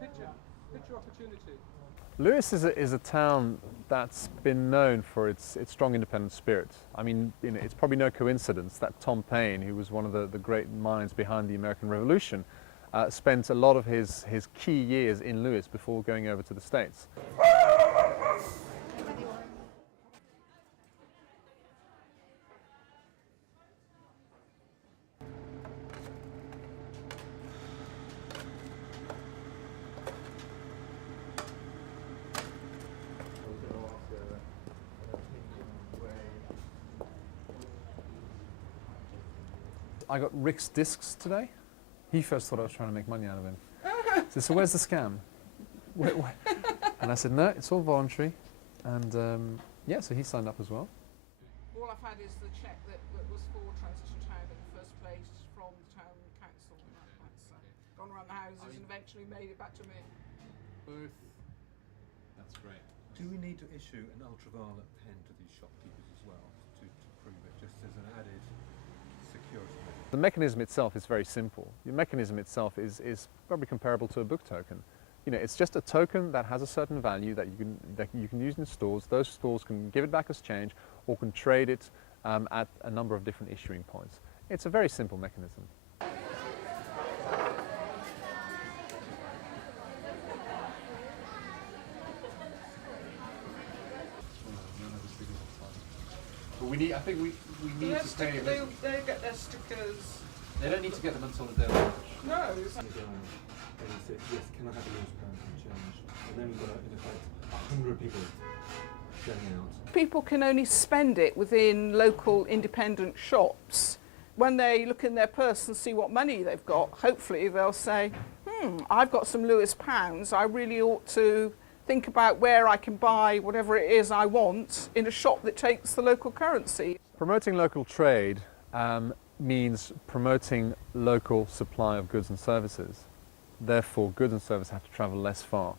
Picture opportunity. Lewes is a town that's been known for its strong independent spirit. I mean, it's probably no coincidence that Tom Paine, who was one of the great minds behind the American Revolution, spent a lot of his key years in Lewes before going over to the States. I got Rick's discs today. He first thought I was trying to make money out of him. So where's the scam? And I said, no, it's all voluntary. And yeah, so he signed up as well. All I've had is the cheque that was for Transition Town in the first place from the town council. That's gone around the houses and eventually made it back to me. That's great. Do we need to issue an ultraviolet pen to these shopkeepers as well to prove it, just as an added security? The mechanism itself is very simple. The mechanism itself is probably comparable to a book token. You know, it's just a token that has a certain value that you can use in stores. Those stores can give it back as change or can trade it at a number of different issuing points. It's a very simple mechanism. But I think we need to pay. They get their stickers. They don't need to get them until the day of launch. No. Yes, can I have a Lewes Pound change? And then we've got, in effect, 100 people going out. People can only spend it within local independent shops. When they look in their purse and see what money they've got, hopefully they'll say, I've got some Lewes pounds, I really ought to think about where I can buy whatever it is I want in a shop that takes the local currency. Promoting local trade means promoting local supply of goods and services. Therefore, goods and services have to travel less far,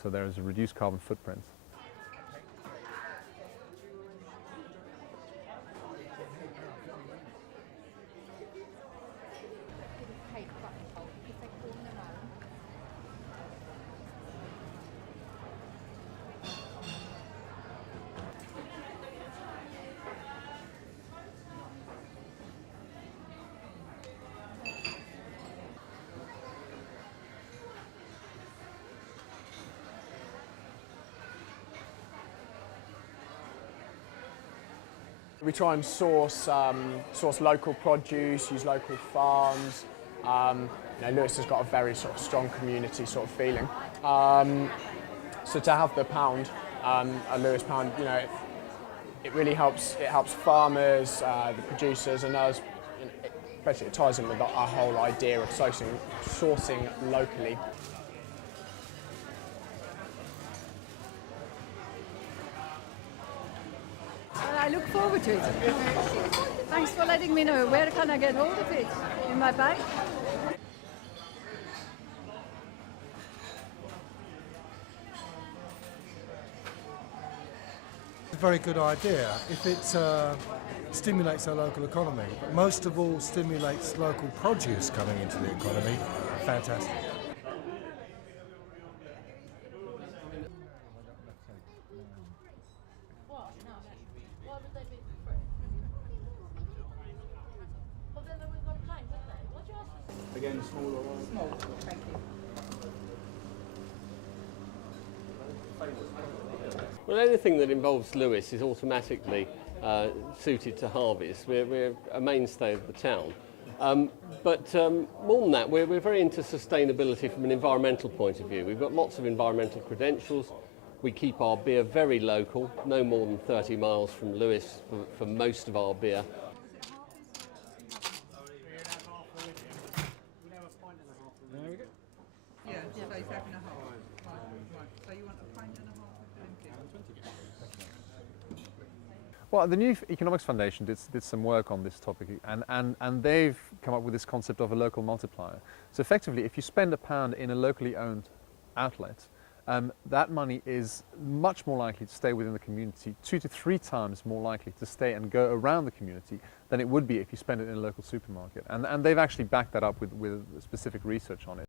so there is a reduced carbon footprint. We try and source local produce, use local farms. Lewes has got a very sort of strong community sort of feeling. So to have the pound, a Lewes pound, it really helps. It helps farmers, the producers, and us. Basically, it ties in with our whole idea of sourcing locally. I look forward to it. Thanks for letting me know. Where can I get hold of it? In my bag? It's a very good idea if it stimulates our local economy, but most of all stimulates local produce coming into the economy. Fantastic. Again, small or large? Small, thank you. Well, anything that involves Lewes is automatically suited to Harvey's. We're a mainstay of the town. But more than that, we're very into sustainability from an environmental point of view. We've got lots of environmental credentials. We keep our beer very local, no more than 30 miles from Lewes for most of our beer. Yeah, so it's 7.5. Right. So you want a pint and a half? Well, the New Economics Foundation did some work on this topic, and they've come up with this concept of a local multiplier. So effectively, if you spend £1 in a locally owned outlet, that money is much more likely to stay within the community, 2 to 3 times more likely to stay and go around the community than it would be if you spend it in a local supermarket. And they've actually backed that up with specific research on it.